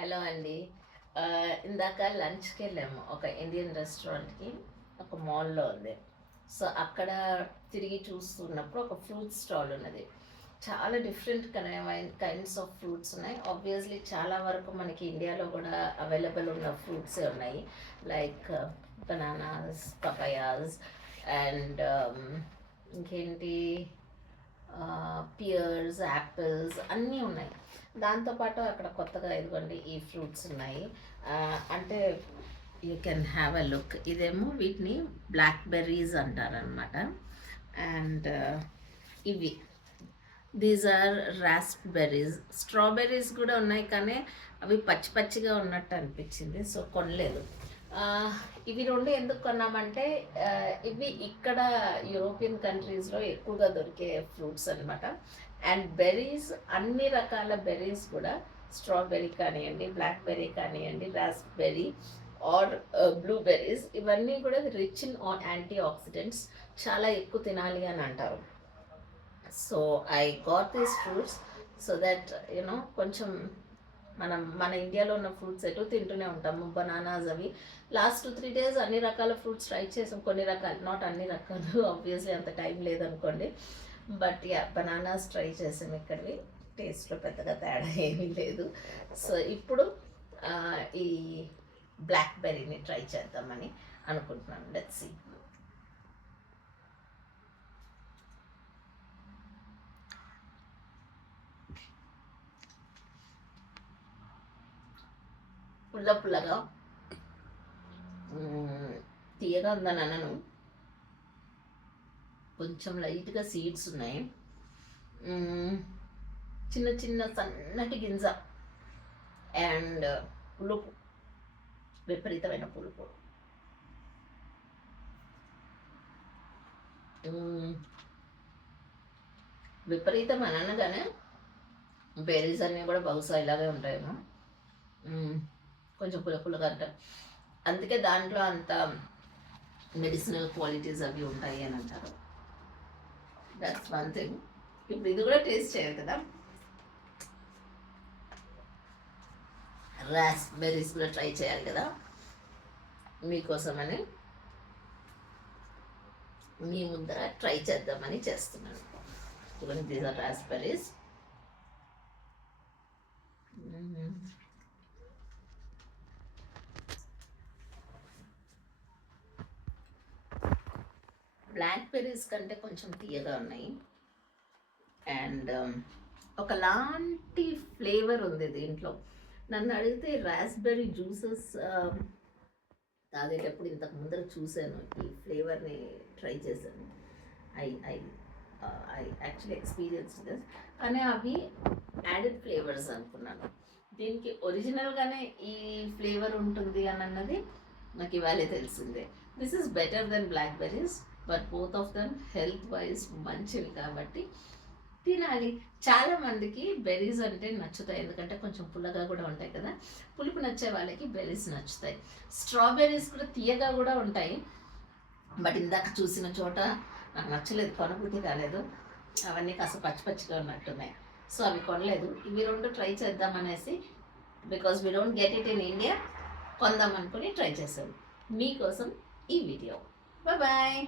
Hello అండి. ఇందాక లంచ్కి వెళ్ళాము ఒక ఇండియన్ రెస్టారెంట్కి ఒక మాల్లో ఉంది. సో అక్కడ తిరిగి చూస్తున్నప్పుడు ఒక ఫ్రూట్ స్టాల్ ఉన్నది. చాలా డిఫరెంట్ కైండ్స్ ఆఫ్ ఫ్రూట్స్ ఉన్నాయి. ఆబ్వియస్లీ చాలా వరకు మనకి ఇండియాలో కూడా అవైలబుల్ ఉన్న ఫ్రూట్సే ఉన్నాయి. లైక్ బనానాస్ పపయాస్ అండ్ ఇంకేంటి? పియర్స్ యాపిల్స్ అన్నీ ఉన్నాయి. దాంతోపాటు అక్కడ కొత్తగా ఇదిగోండి ఈ ఫ్రూట్స్ ఉన్నాయి. అంటే you can have a look ఇదేమో వీటిని బ్లాక్ బెర్రీస్ అంటారనమాట అండ్ ఇవి. దీస్ ఆర్ రాస్ప్బెర్రీస్ స్ట్రాబెర్రీస్ కూడా ఉన్నాయి కానీ అవి పచ్చి పచ్చిగా ఉన్నట్టు అనిపించింది సో కొనలేదు. ఇవి రెండు ఎందుకు కొన్నామంటే ఇవి ఇక్కడ యూరోపియన్ కంట్రీస్లో ఎక్కువగా దొరికే ఫ్రూట్స్ అన్నమాట. అండ్ బెర్రీస్ అన్ని రకాల బెర్రీస్ కూడా స్ట్రాబెర్రీ కానివ్వండి బ్లాక్ బెర్రీ కానివ్వండి రాస్బెర్రీ ఆర్ బ్లూబెర్రీస్ ఇవన్నీ కూడా రిచ్ ఇన్ యాంటీ ఆక్సిడెంట్స్ చాలా ఎక్కువ తినాలి అని అంటారు. So I got these fruits so that you know కొంచెం మనం మన ఇండియాలో ఉన్న ఫ్రూట్స్ ఎటు తింటూనే ఉంటాము బనానాస్ అవి. లాస్ట్ త్రీ డేస్ అన్ని రకాల ఫ్రూట్స్ ట్రై చేసాం. కొన్ని రకాలు నాట్ అన్ని రకాలు ఆబ్వియస్లీ అంత టైం లేదనుకోండి. బట్ యా బనానాస్ ట్రై చేసాం ఇక్కడివి. టేస్ట్లో పెద్దగా తేడా ఏమీ లేదు. సో ఇప్పుడు ఈ బ్లాక్ బెర్రీని ట్రై చేద్దామని అనుకుంటున్నాను. లెట్స్ సీ పుల్ల పుల్లగా. తీయగా ఉందని అనను కొంచెం లైట్గా సీడ్స్ ఉన్నాయి. చిన్న చిన్న సన్నటి గింజ. అండ్ పులుపు. విపరీతమైన పులుపు. విపరీతం అని అనగానే బెర్రీస్ అన్నీ కూడా బహుశా ఇలాగే ఉంటాయేమో. కొంచెం పుల్ల పుల్లగా అంటారు అందుకే దాంట్లో అంత మెడిసినల్ క్వాలిటీస్ అవి ఉంటాయి అని అంటారు. దట్స్ వన్ థింగ్ ఇప్పుడు ఇది కూడా టేస్ట్ చేయాలి కదా. రాస్బెర్రీస్ కూడా ట్రై చేయాలి కదా. మీకోసమని మీ ముందర ట్రై చేద్దామని చేస్తున్నాను. ఇవన్నీ these are raspberries black berries కంటే కొంచెం తీయగా ఉన్నాయి. అండ్ um, ఒకలాంటి ఫ్లేవర్ ఉంది దీంట్లో. నన్ను అడిగితే రాస్బెర్రీ జ్యూసెస్ um, తాగేటప్పుడు ఇంతకు ముందర చూశాను. ఈ ఫ్లేవర్ని ట్రై చేశాను. I I I actually experience this కానీ అవి యాడెడ్ ఫ్లేవర్స్ అనుకున్నాను. దీనికి ఒరిజినల్గానే ఈ ఫ్లేవర్ ఉంటుంది అని అన్నది నాకు ఇవాళే తెలిసిందే. This is better than black berries but both of them health wise మంచివి కాబట్టి తినాలి. చాలా మందికి బెర్రీస్ అంటే నచ్చుతాయి. ఎందుకంటే కొంచెం పుల్లగా కూడా ఉంటాయి కదా. పులుపు నచ్చే వాళ్ళకి బెర్రీస్ నచ్చుతాయి. స్ట్రాబెర్రీస్ కూడా తీయగా కూడా ఉంటాయి. బట్ ఇందాక చూసిన చోట నాకు నచ్చలేదు. కొనబుద్ధి కాలేదు. అవన్నీ కాస్త పచ్చి పచ్చిగా ఉన్నట్టున్నాయి. సో అవి కొనలేదు. ఇవి రెండు try చేద్దామనేసి because we don't get it in India. కొందాం అనుకుని ట్రై చేసాం మీకోసం ఈ వీడియో. బాయ్